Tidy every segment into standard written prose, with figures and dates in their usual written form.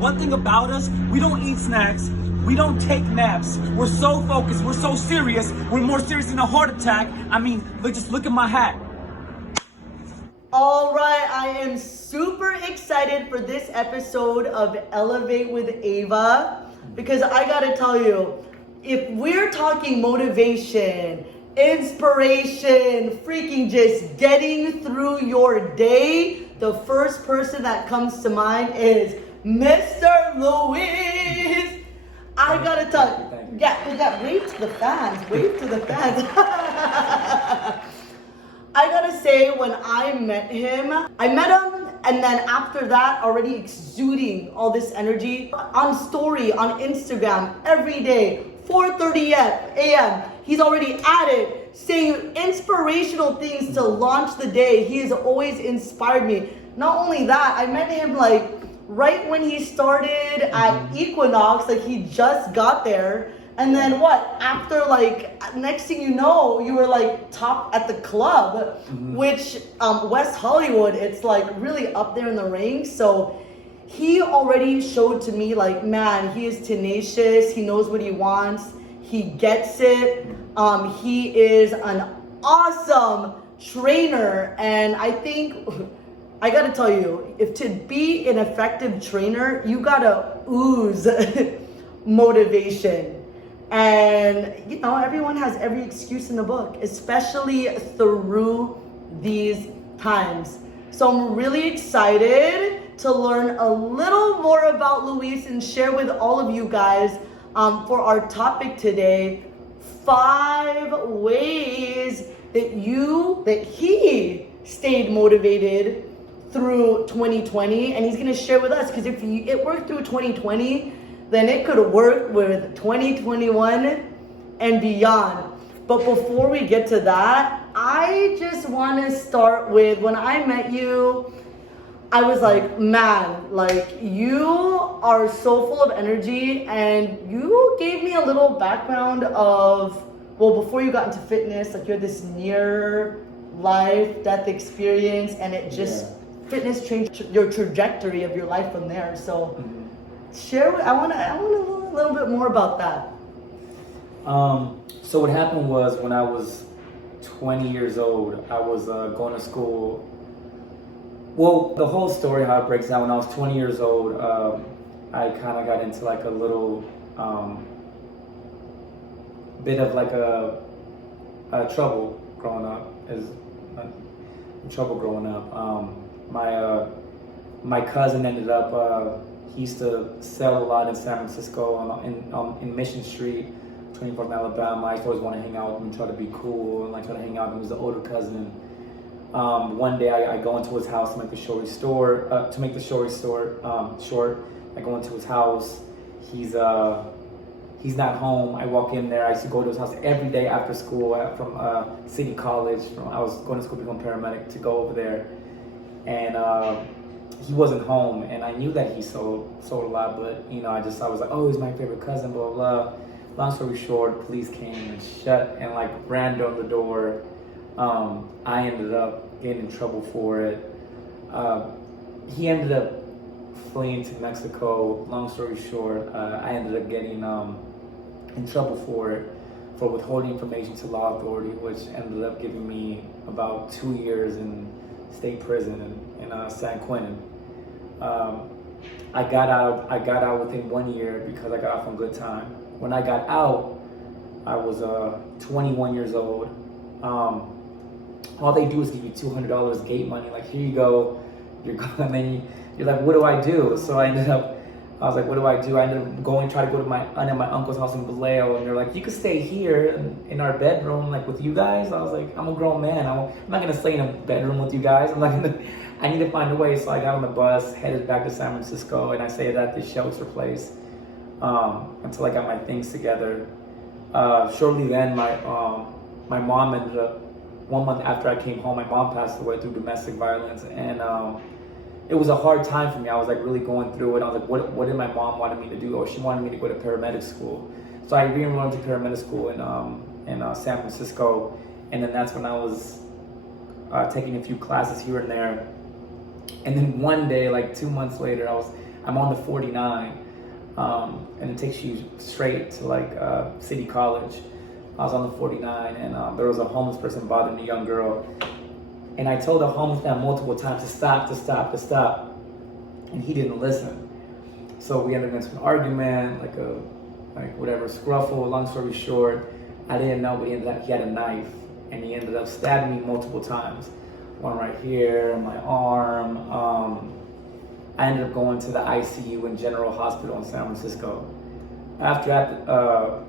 One thing about us, we don't eat snacks. We don't take naps. We're so focused. We're so serious. We're more serious than a heart attack. I mean, just look at my hat. All right, I am super excited for this episode of Elevate with Ava because I gotta tell you, if we're talking motivation, inspiration, freaking just getting through your day, the first person that comes to mind is Mr. Luis. I gotta tell you, yeah, wave to the fans, wave to the fans. I gotta say, when I met him, and then after that, already exuding all this energy on story, on Instagram, every day, 4:30 a.m. He's already at it, saying inspirational things to launch the day. He has always inspired me. Not only that, I met him like right when he started at Equinox, like he just got there. And then what? After next thing you know, you were like top at the club, which West Hollywood, it's like really up there in the ranks. So he already showed to me like, man, he is tenacious. He knows what he wants. He gets it. He is an awesome trainer. And I think, I gotta tell you, if to be an effective trainer, you gotta ooze motivation. And, you know, everyone has every excuse in the book, especially through these times. So I'm really excited to learn a little more about Luis and share with all of you guys for our topic today, 5 ways that he stayed motivated through 2020. And he's going to share with us, because if it worked through 2020, then it could work with 2021 and beyond. But before we get to that, I just want to start with, when I met you, I was like, man, like you are so full of energy, and you gave me a little background of, well, before you got into fitness, like you had this near life death experience, and it just, fitness changed your trajectory of your life from there. So I want to know a little bit more about that. So what happened was, when I was 20 years old, I was going to school. Well, the whole story, how it breaks down, when I was 20 years old, I kind of got into like a little bit of like a trouble growing up. My cousin ended up, he used to sell a lot in San Francisco in Mission Street, 24th Alabama. I used to always want to hang out with him and try to be cool and like try to hang out. He was the older cousin. One day I go into his house to make the story short. I go into his house. He's not home. I walk in there. I used to go to his house every day after school from City College. I was going to school to become a paramedic, to go over there, and he wasn't home, and I knew that he sold a lot, but you know, I was like, oh, he's my favorite cousin, blah blah blah. Long story short, police came and like ran down the door. I ended up getting in trouble for it. He ended up fleeing to Mexico. Long story short, I ended up getting in trouble for withholding information to law authority, which ended up giving me about 2 years in state prison in San Quentin. I got out within 1 year because I got off on good time. When I got out, I was 21 years old. All they do is give you $200 gate money. Like, here you go. You're going. You're like, what do I do? So I was like, what do I do? I ended up try to go to my aunt and my uncle's house in Vallejo, and they're like, you could stay here in our bedroom, like with you guys. I was like, I'm a grown man. I'm not gonna stay in a bedroom with you guys. I need to find a way. So I got on the bus, headed back to San Francisco, and I stayed at this shelter place until I got my things together. Shortly then, my mom ended up, 1 month after I came home, my mom passed away through domestic violence, and it was a hard time for me. I was like really going through it. I was like, what did my mom want me to do? Oh, she wanted me to go to paramedic school. So I re-enrolled to paramedic school in San Francisco, and then that's when I was taking a few classes here and there. And then one day, like 2 months later, I'm on the 49, and it takes you straight to like City College. I was on the 49, and there was a homeless person bothering a young girl, and I told the homeless man multiple times to stop, and he didn't listen. So we ended up into an argument, like whatever, scruffle. Long story short, I didn't know, but he had a knife, and he ended up stabbing me multiple times. One right here, my arm. I ended up going to the ICU in General Hospital in San Francisco. After that,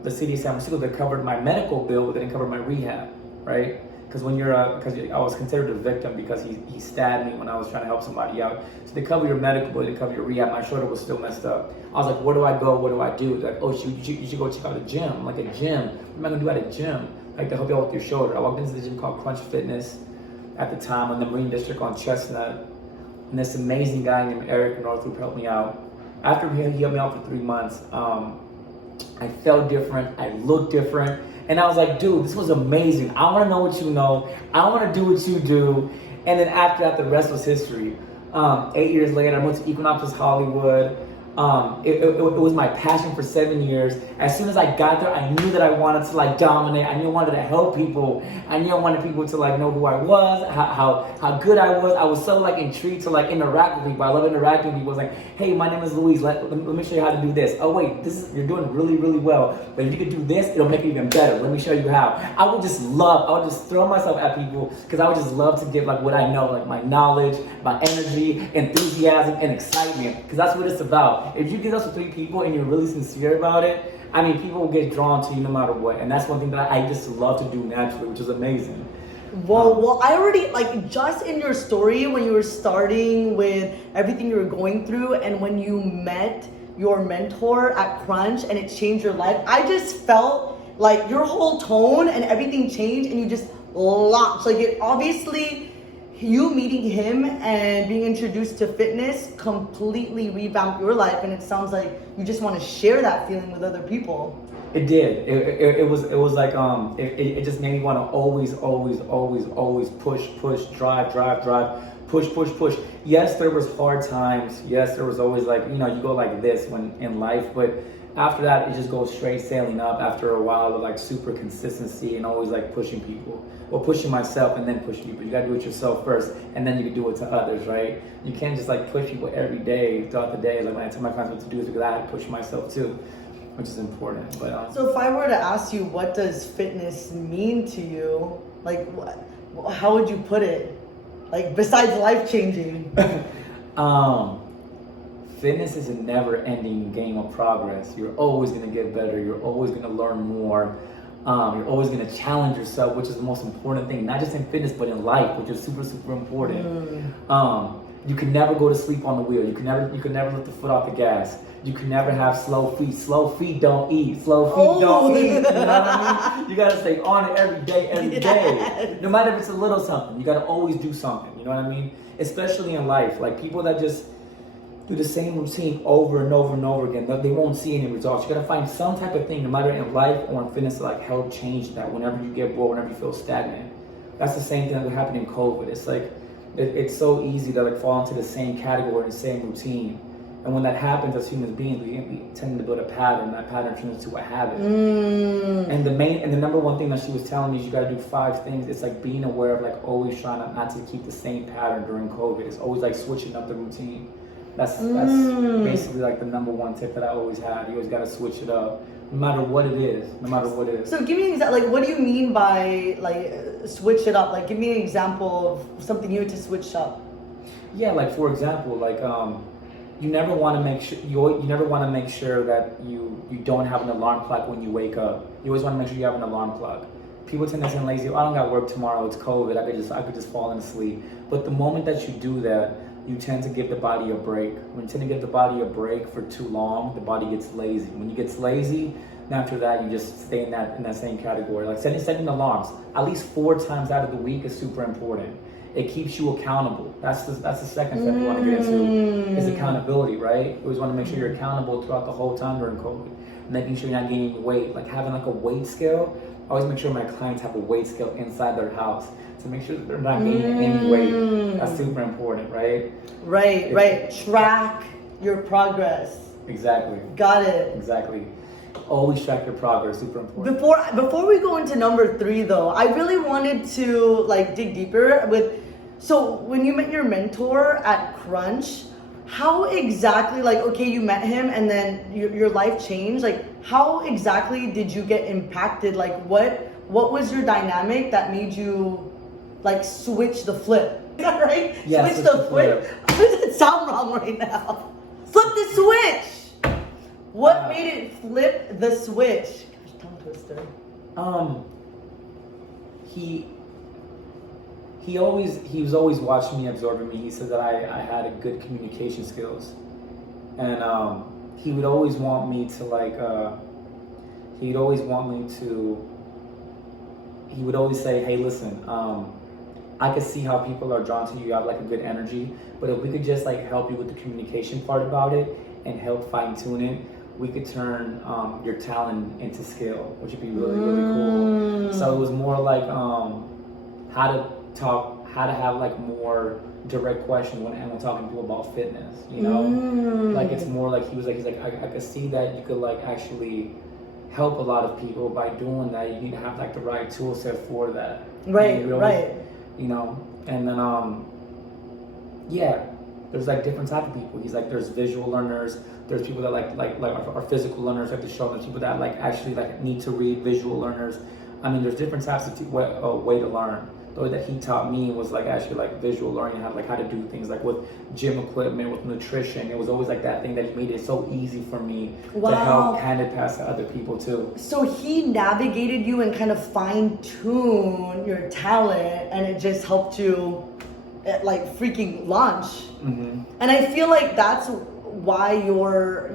the city of San Francisco, they covered my medical bill, but they didn't cover my rehab, right? Because I was considered a victim because he stabbed me when I was trying to help somebody out. So they cover your medical bill, they cover your rehab. My shoulder was still messed up. I was like, where do I go? What do I do? They're like, oh, you should go check out a gym. I'm like, a gym? What am I gonna do at a gym? Like, to help you out with your shoulder. I walked into the gym called Crunch Fitness at the time in the Marine District on Chestnut. And this amazing guy named Eric Northrup helped me out. After he helped me out for 3 months, I felt different, I looked different, and I was like, dude, this was amazing. I wanna know what you know, I wanna do what you do. And then after that, the rest was history. 8 years later, I went to Equinopolis Hollywood. It was my passion for 7 years. As soon as I got there, I knew that I wanted to like dominate. I knew I wanted to help people. I knew I wanted people to like know who I was, how good I was. I was so like intrigued to like interact with people. I love interacting with people. It's like, hey, my name is Louise. Let me show you how to do this. Oh wait, you're doing really, really well. But if you could do this, it'll make it even better. Let me show you how. I would just throw myself at people because I would just love to give like what I know, like my knowledge, my energy, enthusiasm, and excitement. Because that's what it's about. If you get us to 3 people and you're really sincere about it, I mean, people will get drawn to you no matter what. And that's one thing that I just love to do naturally, which is amazing. Well, I already, like, just in your story, when you were starting with everything you were going through and when you met your mentor at Crunch and it changed your life, I just felt like your whole tone and everything changed and you just launched. Like, it obviously... You meeting him and being introduced to fitness completely revamped your life, and it sounds like you just want to share that feeling with other people. It did. It was like it just made me want to always push, drive, push. Yes, there was hard times. Yes, there was always like, you go like this when in life, but after that it just goes straight sailing up after a while with like super consistency and always like pushing people. Well, pushing myself and then pushing people. You gotta do it yourself first, and then you can do it to others, right? You can't just like push people every day throughout the day. Like when I tell my clients what to do, is because I have to push myself too, which is important. But so if I were to ask you, what does fitness mean to you? Like, how would you put it? Like besides life changing. Fitness is a never-ending game of progress. You're always gonna get better. You're always gonna learn more. You're always going to challenge yourself, which is the most important thing, not just in fitness, but in life, which is super, super important. You can never go to sleep on the wheel. You can never lift the foot off the gas. You can never have slow feet. Slow feet don't eat. Slow feet don't eat. You know what I mean? You got to stay on it every day. No matter if it's a little something, you got to always do something. You know what I mean? Especially in life. Like people that just do the same routine over and over and over again, but they won't see any results. You gotta find some type of thing, no matter in life or in fitness, to like help change that whenever you get bored, whenever you feel stagnant. That's the same thing that would happen in COVID. It's like, it's so easy to like fall into the same category, the same routine. And when that happens as human beings, we tend to build a pattern. That pattern turns into a habit. And the number one thing that she was telling me is you gotta do 5 things. It's like being aware of like always trying not to keep the same pattern during COVID. It's always like switching up the routine. That's basically like the number one tip that I always had. You always got to switch it up, no matter what it is. So give me an example. Like, what do you mean by like switch it up? Like, give me an example of something you had to switch up. Yeah, like for example, like you never want to make sure that you don't have an alarm clock when you wake up. You always want to make sure you have an alarm clock. People tend to say lazy. Oh, I don't got work tomorrow. It's COVID. I could just fall into sleep. But the moment that you do that, you tend to give the body a break. When you tend to give the body a break for too long, the body gets lazy. When you get lazy, after that, you just stay in that same category. Like setting alarms at least 4 times out of the week is super important. It keeps you accountable. That's the second step you want to get into is accountability, right? You always want to make sure you're accountable throughout the whole time during COVID. Making sure you're not gaining weight, like having like a weight scale. I always make sure my clients have a weight scale inside their house to make sure that they're not gaining any weight. That's super important, right? Right. Track your progress. Exactly. Got it. Exactly. Always track your progress. Super important. Before we go into number 3 though, I really wanted to like dig deeper with, so when you met your mentor at Crunch, how exactly, like, okay, you met him and then your life changed, like how exactly did you get impacted? Like what was your dynamic that made you like switch the flip? Right? Yeah, switch the flip. How does it sound wrong right now? Flip the switch. What made it flip the switch? Gosh, tongue twister. He was always watching me, absorbing me. He said that I had a good communication skills, and he would always want me to like. He would always say, "Hey, listen, I could see how people are drawn to you. You have like a good energy, but if we could just like help you with the communication part about it and help fine tune it, we could turn your talent into skill, which would be really, really cool." So it was more like how to talk, how to have like more direct questions when talking to people about fitness, you know? Like it's more like he's like I could see that you could like actually help a lot of people by doing that. You need to have like the right tool set for that. Right, right. You know, and then yeah, there's like different type of people. He's like, there's visual learners, there's people that like are physical learners, like to show them, people that like actually like need to read, visual learners. I mean, there's different types of way to learn. The way that he taught me was like actually like visual learning, how to do things like with gym equipment, with nutrition. It was always like that thing that made it so easy for me to help hand it pass to other people too. So he navigated you and kind of fine-tuned your talent, and it just helped you like freaking launch. Mm-hmm. And I feel like that's why you're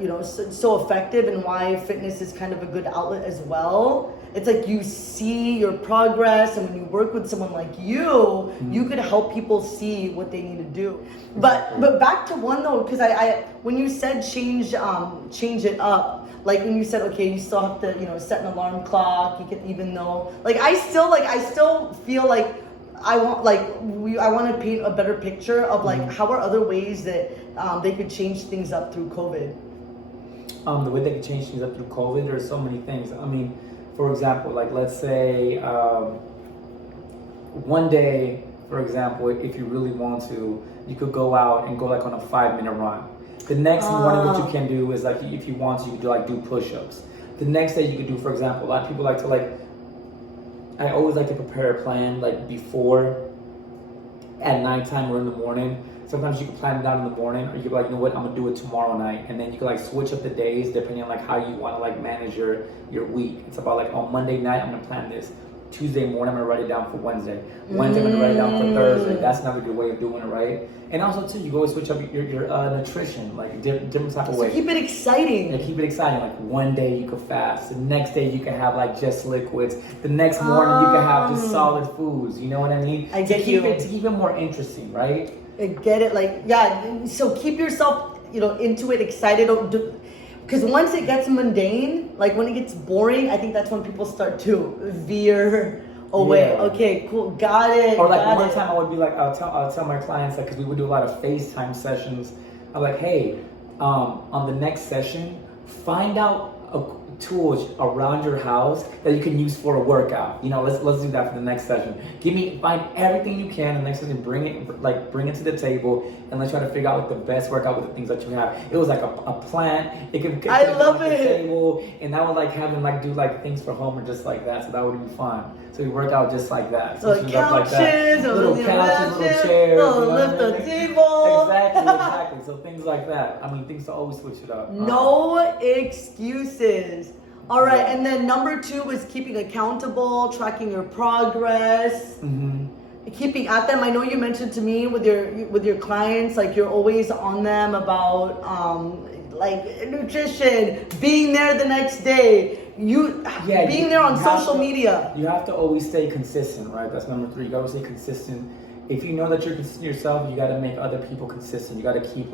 you know so effective, and why fitness is kind of a good outlet as well. It's like you see your progress, and when you work with someone like you, you could help people see what they need to do. But back to one though, because I when you said change it up, like when you said, okay, you still have to set an alarm clock, you can, even though like I still feel like I want to paint a better picture of like how are other ways that they could change things up through COVID. The way they could change things up through COVID, there's so many things. I mean, for example, like let's say one day, for example, if you really want to, you could go out and go like on a 5-minute run. The next morning, what you can do is like, if you want to, you could do push-ups. The next day you could do, for example, a lot of people like to I always like to prepare a plan like before, at nighttime or in the morning. Sometimes you can plan it out in the morning, or you can be like, you know what, I'm gonna do it tomorrow night, and then you can like switch up the days depending on like how you want to like manage your week. It's about like on Monday night I'm gonna plan this. Tuesday morning I'm gonna write it down for Wednesday. Wednesday I'm gonna write it down for Thursday. That's another good way of doing it, right? And also too, you can always switch up your nutrition, like different type of way. So keep it exciting. Yeah, keep it exciting. Like one day you could fast, the next day you can have like just liquids, the next morning you can have just solid foods. You know what I mean? I get to keep it more interesting, right? I get it. Like, yeah. So keep yourself, into it, excited. Because once it gets mundane, like when it gets boring, I think that's when people start to veer away. Yeah. Okay, cool, got it. Or like one time I would be like, I'll tell my clients, like, because we would do a lot of FaceTime sessions. I'm like, hey, on the next session, find out tools around your house that you can use for a workout. Let's do that for the next session. Find everything you can. The next session, bring it to the table, and let's try to figure out the best workout with the things that you have. It was like a plant. I love it. The table, and I would like have them do like things for home or just like that. So that would be fun. So we work out just like that. So couches, little couches, little chairs, lift the table. Exactly. So things like that. I mean, things to always switch it up. No excuses. All right, and then number 2 is keeping accountable, tracking your progress, keeping at them. I know you mentioned to me with your clients, like you're always on them about like nutrition, being there the next day. Being there on social media. You have to always stay consistent, right? That's number 3. You gotta stay consistent. If you know that you're consistent yourself, you gotta make other people consistent. You gotta keep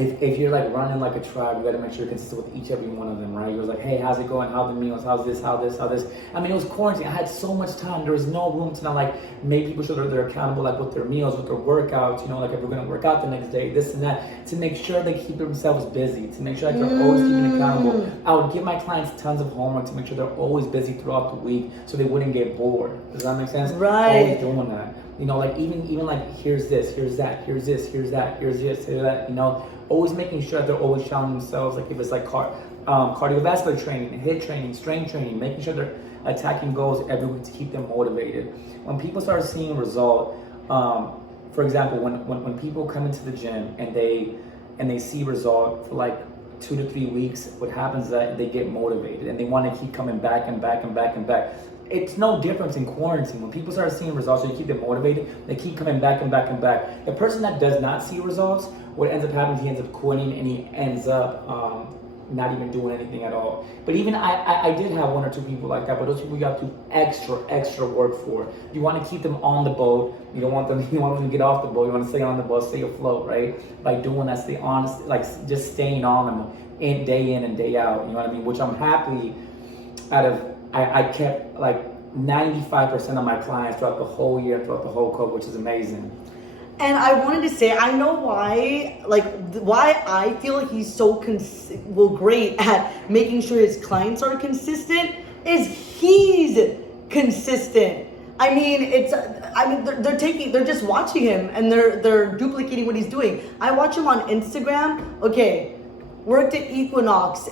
if you're like running like a tribe, you got to make sure you're consistent with each every one of them, right? You're like, hey, how's it going? How the meals? How's this? How this? How this? I mean, it was quarantine. I had so much time. There was no room to not like make people sure that they're accountable, like with their meals, with their workouts. You know, like if we're gonna work out the next day, this and that, to make sure they keep themselves busy, to make sure that they're always keeping accountable. I would give my clients tons of homework to make sure they're always busy throughout the week, so they wouldn't get bored. Does that make sense? Right. Always doing that. You know, like even like here's this, here's that, here's this, here's that, here's this, here's that. You know. Always making sure that they're always challenging themselves, like if it's like cardiovascular training, HIIT training, strength training, making sure they're attacking goals every week to keep them motivated. When people start seeing result, for example, when people come into the gym and they see result for like 2 to 3 weeks, what happens is that they get motivated and they want to keep coming back and back and back and back. It's no difference in quarantine. When people start seeing results, so you keep them motivated, they keep coming back and back and back. The person that does not see results, what ends up happening is he ends up quitting and he ends up not even doing anything at all. But even I did have 1 or 2 people like that, but those people you have to do extra work for. You want to keep them on the boat. You don't want them to get off the boat. You want to stay on the boat, stay afloat, right? By doing that, stay honest, like just staying on them day in and day out. You know what I mean? Which I'm happy I kept like 95% of my clients throughout the whole year, throughout the whole COVID, which is amazing. And I wanted to say, I know why I feel he's so great at making sure his clients are consistent is he's consistent. I mean, they're just watching him and they're duplicating what he's doing. I watch him on Instagram. Okay, worked at Equinox.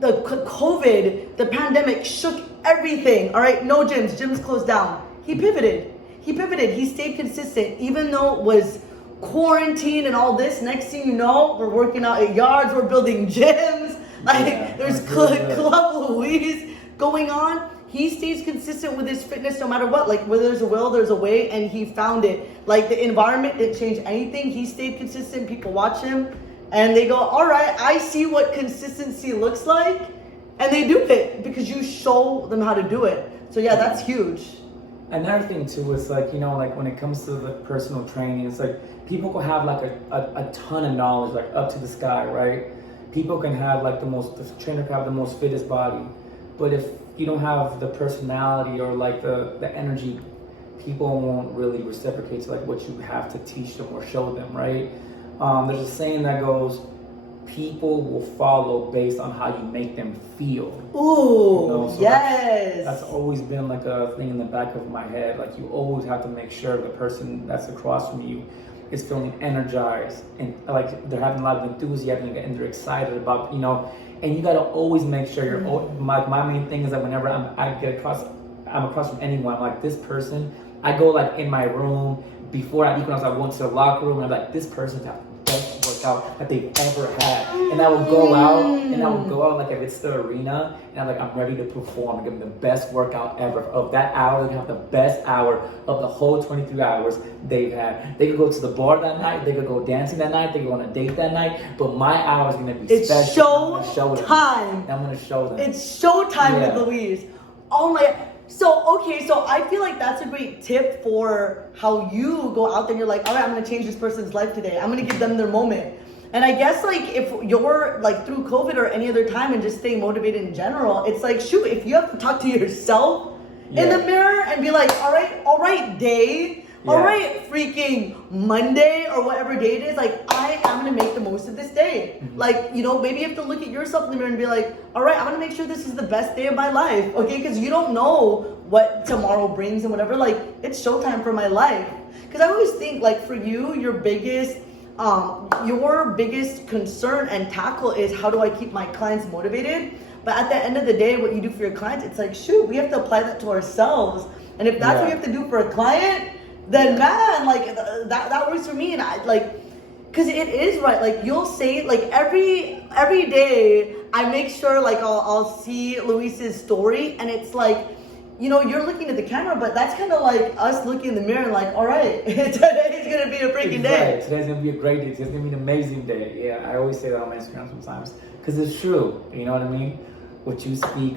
The COVID, the pandemic shook everything. All right, no gyms closed down. He pivoted. He stayed consistent, even though it was quarantine and all this. Next thing you know, we're working out at yards, we're building gyms. There's Club Louise going on. He stays consistent with his fitness no matter what. Like where there's a will, there's a way, and he found it. Like the environment didn't change anything. He stayed consistent. People watch him. And they go, all right, I see what consistency looks like. And they do it because you show them how to do it. So yeah, that's huge. Another thing too is like, you know, like when it comes to the personal training, it's like people can have like a ton of knowledge, like up to the sky, right? People can have like the trainer can have the most fittest body. But if you don't have the personality or like the energy, people won't really reciprocate to like what you have to teach them or show them, right? There's a saying that goes, people will follow based on how you make them feel. Ooh, you know? So yes. That's always been like a thing in the back of my head. Like you always have to make sure the person that's across from you is feeling energized and like they're having a lot of enthusiasm and they're excited about, you know, and you got to always make sure you're, my main thing is that whenever I'm across from anyone, I'm like, this person, I go like in my room, before I Equinox, I went to the locker room and I'm like, this person's got the best workout that they've ever had. And I would go out, like if it's the arena, and I'm like, I'm ready to perform, give them the best workout ever. Of that hour, they can have the best hour of the whole 23 hours they've had. They could go to the bar that night, they could go dancing that night, they could go on a date that night, but my hour is gonna be special. It's show time. I'm gonna show them. It's show time with Louise. Oh my. So I feel like that's a great tip for how you go out there and you're like, all right, I'm going to change this person's life today. I'm going to give them their moment. And I guess like if you're like through COVID or any other time and just staying motivated in general, it's like, shoot, if you have to talk to yourself in the mirror and be like, all right, day, all right, freaking Monday or whatever day it is, like I am going to make the most of this day. Mm-hmm. Like, you know, maybe you have to look at yourself in the mirror and be like, all right, I'm going to make sure this is the best day of my life. Okay. Because you don't know what tomorrow brings and whatever, like it's showtime for my life. Because I always think like for you, your biggest concern and tackle is how do I keep my clients motivated? But at the end of the day, what you do for your clients, it's like, shoot, we have to apply that to ourselves. And if that's what you have to do for a client, then man, like that works for me. And I like, cause it is right. Like you'll say like every day I make sure like I'll see Luis's story and it's like, you know, you're looking at the camera, but that's kind of like us looking in the mirror and like, all right, today's going to be a freaking day. Right. Today's going to be a great day. Today's going to be an amazing day. Yeah, I always say that on my Instagram sometimes because it's true. You know what I mean? What you speak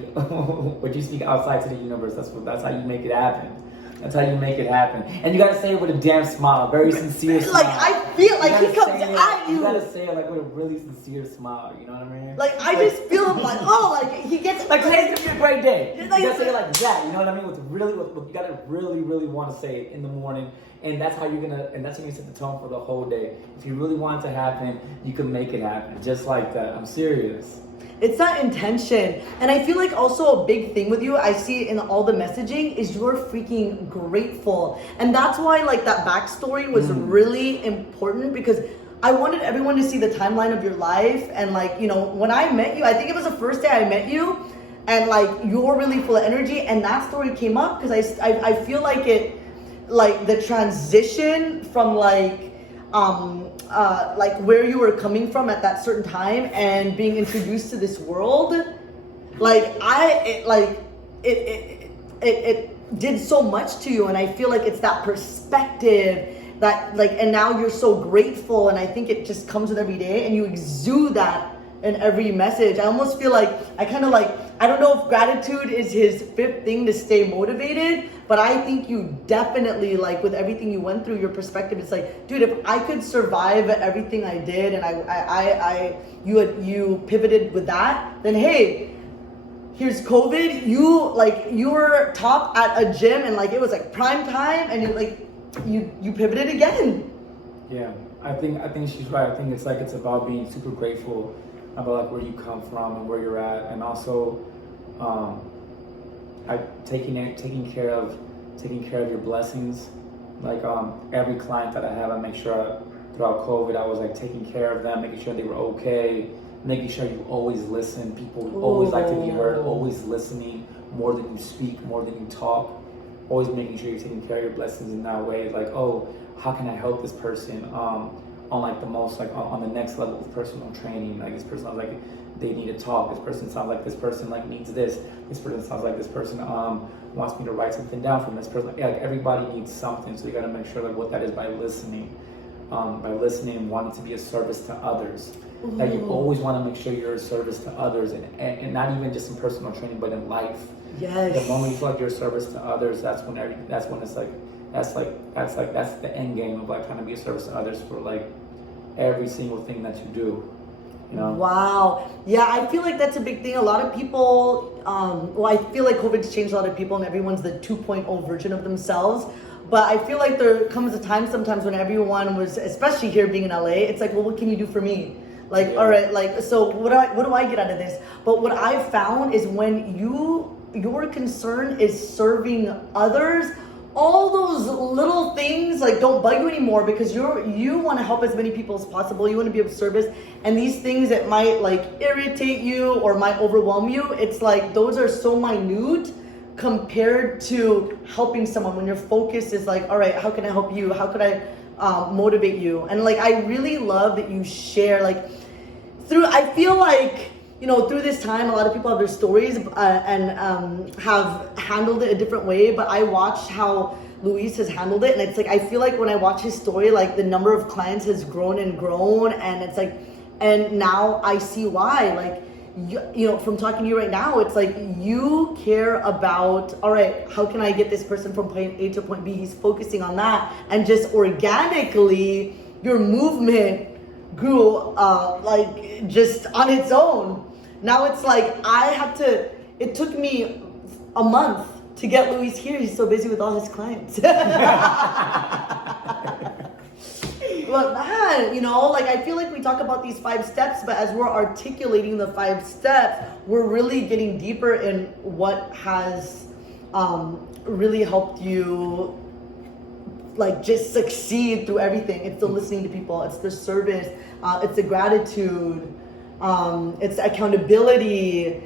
outside to the universe, that's how you make it happen. That's how you make it happen. And you gotta say it with a damn smile, very sincere smile. Like, I feel like he comes at you. You gotta say it like with a really sincere smile, you know what I mean? Like, I just feel him like, oh, like, he gets... Like, today's gonna be a great day. You Like, gotta say it like that, you know what I mean? You gotta really want to say it in the morning. And that's how you're gonna set the tone for the whole day. If you really want it to happen, you can make it happen. Just like that. I'm serious. It's that intention. And I feel like also a big thing with you, I see it in all the messaging, is you're freaking grateful. And that's why like that backstory was really important, because I wanted everyone to see the timeline of your life. And like, you know, when I met you, I think it was the first day I met you, and like you're really full of energy, and that story came up because I feel like it, like the transition from like where you were coming from at that certain time and being introduced to this world, like it did so much to you. And I feel like it's that perspective that like, and now you're so grateful, and I think it just comes with every day, and you exude that in every message. I almost feel like I don't know if gratitude is his fifth thing to stay motivated, but I think you definitely, like with everything you went through, your perspective, it's like, dude, if I could survive everything I did, and you pivoted with that, then hey, here's COVID, you were top at a gym, and like it was like prime time, and you pivoted again. Yeah, I think she's right. I think it's about being super grateful about like where you come from and where you're at, and also taking care of your blessings. Like every client that I have, I make sure throughout COVID I was like taking care of them, making sure they were okay, making sure you always listen. People always like to be heard, always listening more than you speak, more than you talk. Always making sure you're taking care of your blessings in that way. Like, oh, how can I help this person on like the most, like on the next level of personal training? Like this person sounds like they need to talk. This person sounds like this person like needs this. This person sounds like this person wants me to write something down from this person. Like everybody needs something, so you got to make sure like what that is by listening and wanting to be a service to others. That you always want to make sure you're a service to others, and not even just in personal training, but in life. Yes. The moment you feel like you're a service to others, that's when it's like that's the end game of like trying to be a service to others for like every single thing that you do. You know? Wow. Yeah, I feel like that's a big thing. A lot of people, I feel like COVID's changed a lot of people, and everyone's the 2.0 version of themselves. But I feel like there comes a time sometimes when everyone was, especially here being in LA, it's like, well, what can you do for me? Like, all right, like, so what do I get out of this? But what I've found is when your concern is serving others, all those little things like don't bug you anymore, because you want to help as many people as possible. You want to be of service, and these things that might like irritate you or might overwhelm you, it's like those are so minute compared to helping someone. When your focus is like, all right, how can I help you? How could I motivate you? And like I really love that you share like I feel like, you know, through this time, a lot of people have their stories and have handled it a different way. But I watched how Luis has handled it, and it's like I feel like when I watch his story, like the number of clients has grown, and it's like, and now I see why. Like you know, from talking to you right now, it's like you care about, all right, how can I get this person from point A to point B? He's focusing on that, and just organically, your movement grew like just on its own. Now it's like it took me a month to get Luis here. He's so busy with all his clients. But man, you know, like I feel like we talk about these 5 steps, but as we're articulating the 5 steps, we're really getting deeper in what has really helped you like just succeed through everything. It's the listening to people, it's the service, it's the gratitude, it's the accountability,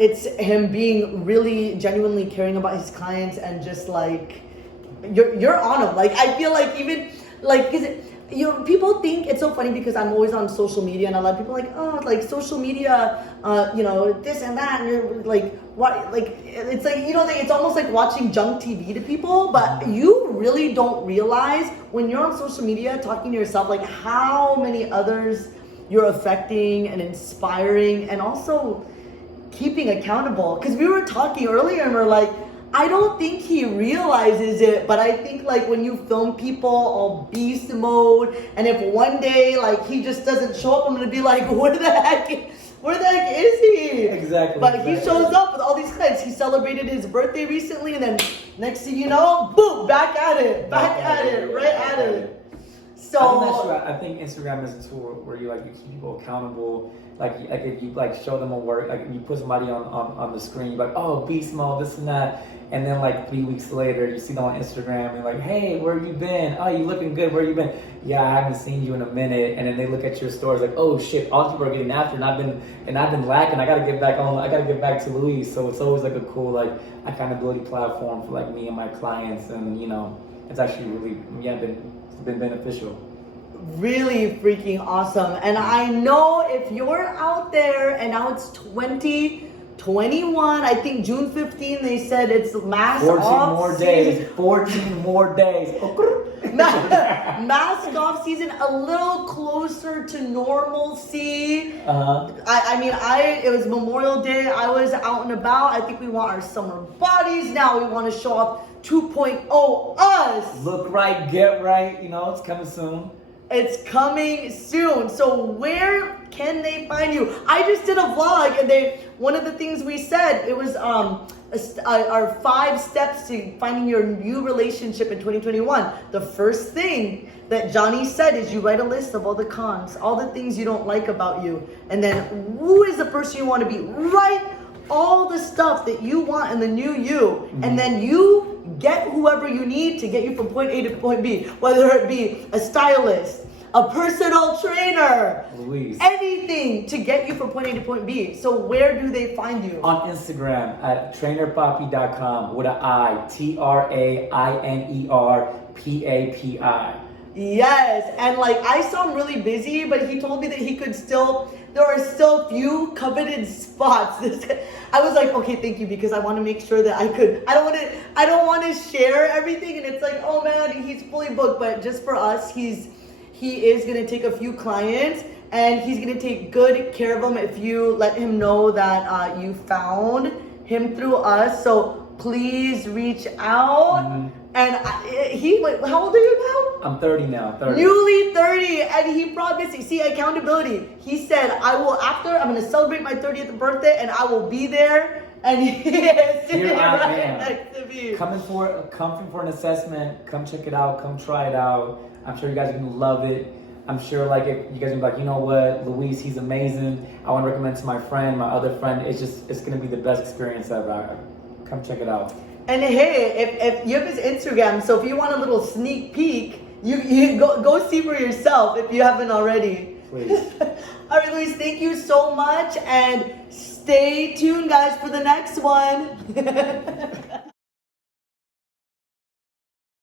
it's him being really genuinely caring about his clients, and just like you're on him. Like I feel like even like you know, people think it's so funny because I'm always on social media, and a lot of people are like, oh, like social media, you know, this and that, and you're like, what? Like it's like, you know, it's almost like watching junk TV to people. But you really don't realize when you're on social media talking to yourself, like how many others you're affecting and inspiring, and also keeping accountable. Because we were talking earlier, and we're like, I don't think he realizes it, but I think like when you film people all beast mode, and if one day like he just doesn't show up, I'm gonna be like, where the heck is he? Exactly. But he shows up with all these clients. He celebrated his birthday recently, and then next thing you know, boom, back at it, right at it. So I think that's true. I think Instagram is a tool where you keep people accountable. Like if you show them a work, like you put somebody on the screen, you're like, oh, beast mode, this and that, and then like 3 weeks later you see them on Instagram and like, hey, where you been? Oh, you looking good? Where you been? Yeah, I haven't seen you in a minute. And then they look at your stories like, oh shit, all people are getting after, and I've been lacking. I gotta get back on. I gotta get back to Luis. So it's always like a cool accountability platform for like me and my clients, and it's actually really been beneficial. Really freaking awesome. And I know if you're out there, and now it's 2021, I think June 15 they said it's mask 14 off more season. days. 14 more days. Mask off season, a little closer to normalcy. It was Memorial Day. I was out and about. I think we want our summer bodies now. We want to show off 2.0 us. Look right, get right. It's coming soon. It's coming soon. So where can they find you? I just did a vlog, and one of the things we said, it was our 5 steps to finding your new relationship in 2021. The first thing that Johnny said is you write a list of all the cons, all the things you don't like about you, and then who is the person you want to be. Write all the stuff that you want in the new you, and then you get whoever you need to get you from point A to point B, whether it be a stylist, a personal trainer, Luis. Anything to get you from point A to point B. So where do they find you? On Instagram at trainerpapi.com with an I, TRAINERPAPI. Yes, and I saw him really busy, but he told me that there are still few coveted spots. I was like, okay, thank you, because I want to make sure that I don't want to share everything, and it's like, oh man, he's fully booked. But just for us, he is going to take a few clients, and he's going to take good care of them if you let him know that you found him through us. So please reach out. And how old are you now? I'm 30 now. 30. Newly 30, and he promised. See, accountability. He said, I'm going to celebrate my 30th birthday, and I will be there. And he is sitting right next to me. Come for an assessment. Come check it out. Come try it out. I'm sure you guys are gonna love it. I'm sure if you guys are gonna be like, you know what, Luis, he's amazing. I want to recommend to my friend, my other friend. It's gonna be the best experience ever. Come check it out. And hey, if you have his Instagram, so if you want a little sneak peek, you go see for yourself if you haven't already. Please. All right, Luis, thank you so much, and stay tuned, guys, for the next one.